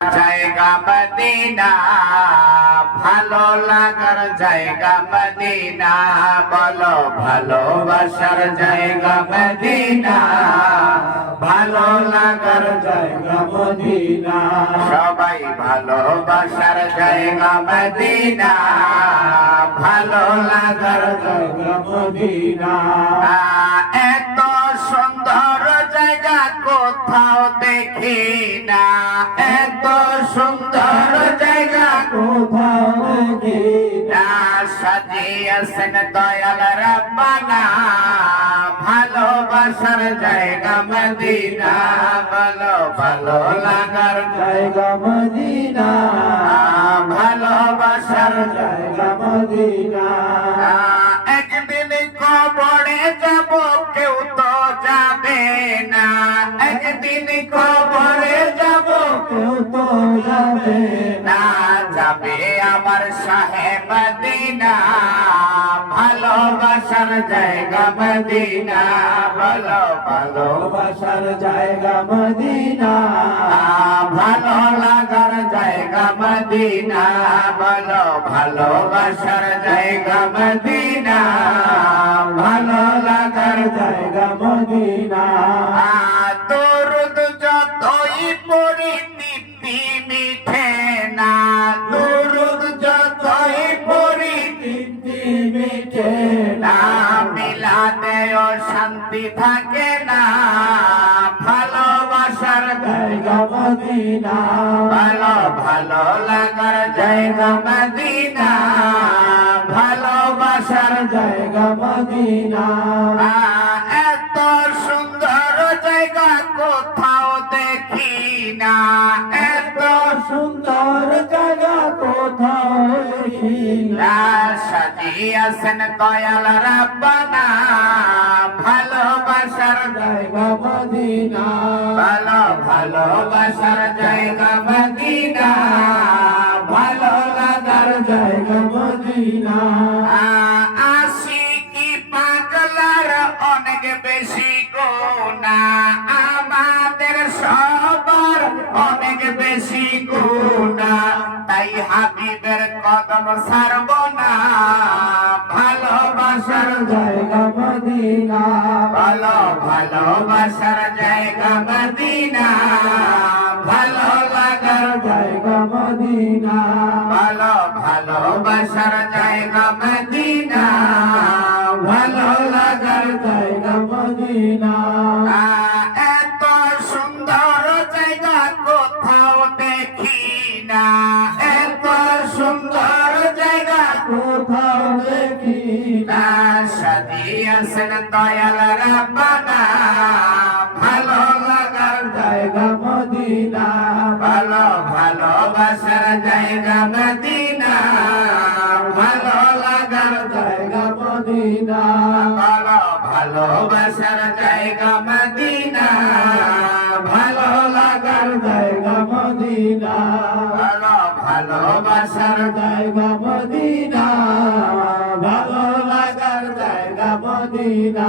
জায়গা মদিনা, ভালো লাগার জায়গা মদিনা, বলো ভালোবাসার জায়গা মদিনা, ভালো লাগার জায়গা মদিনা, সবাই ভালোবাসার জায়গা মদিনা, ভালো লাগার জায়গা মদিনা। এত সুন্দর জায়গা কোথাও দেখি না, এত সুন্দর জায়গা কোথাও দেখি না, সাজিয়েছেন দয়াল রাব্বানা, ভালোবাসার জায়গা মদিনা, বলো ভালো লাগার জায়গা মদিনা, ভালোবাসার জায়গা মদিনা। একদিন কবরে যাব কেউ তো যাবে না, একদিন কবরে যাব কেউ তো যাবে না, যাবে আমার শাহে মদিনা, ভালোবাসার জায়গা মদিনা, বলো ভালোবাসার জায়গা মদিনা, ভালো লাগার জায়গা মদিনা, বলো ভালোবাসার জায়গা মদিনা, ভালো লাগার জায়গা মদিনা। দরুদ যতই পড়ি তৃপ্তি মিঠে না, দরুদ যতই পড়ি তৃপ্তি মিঠে না, মিলাদেও শান্তি থাকে না, ভালোবাসার জায়গা মদিনা, ভালো ভালো লাগার জায়গা মদিনা, ভালোবাসার জায়গা মদিনা। এত সুন্দর জায়গা কোথাও দেখি না, এত সুন্দর জায়গা কোথাও দেখি না, সাজিয়েছেন দয়াল রাব্বানা, ভালোবাসার জায়গা মদিনা, ভালো ভালোবাসার জায়গা মদিনা, ভালো লাগার জায়গা মদিনা। আশিকি পাগলার অনেক বেশি গুনাহ, আমাদের সবার অনেক বেশি গুনাহ, তাই হাবিবের কদম ছাড়ব না, ভালোবাসার জায়গা মদিনা, ভালো ভালোবাসার জায়গা মদিনা, ভালো লাগার জায়গা মদিনা, ভালো ভালোবাসার জায়গা মদিনা, ভালো লাগার জায়গা মদিনা। এত সুন্দর জায়গা কোথাও দেখি না, এত সুন্দর জায়গা কোথাও দেখি না, সাজিয়েছেন দয়াল রাব্বানা, ভালো লাগার জায়গা মদিনা, ভালো ভালোবাসার জায়গা মদিনা, ভালো লাগার জায়গা মদিনা, ভালো ভালোবাসার জায়গা মদিনা, ভালো লাগার জায়গা মদিনা, ভালো ভালোবাসার জায়গা মদিনা, ভালো লাগার জায়গা মদিনা।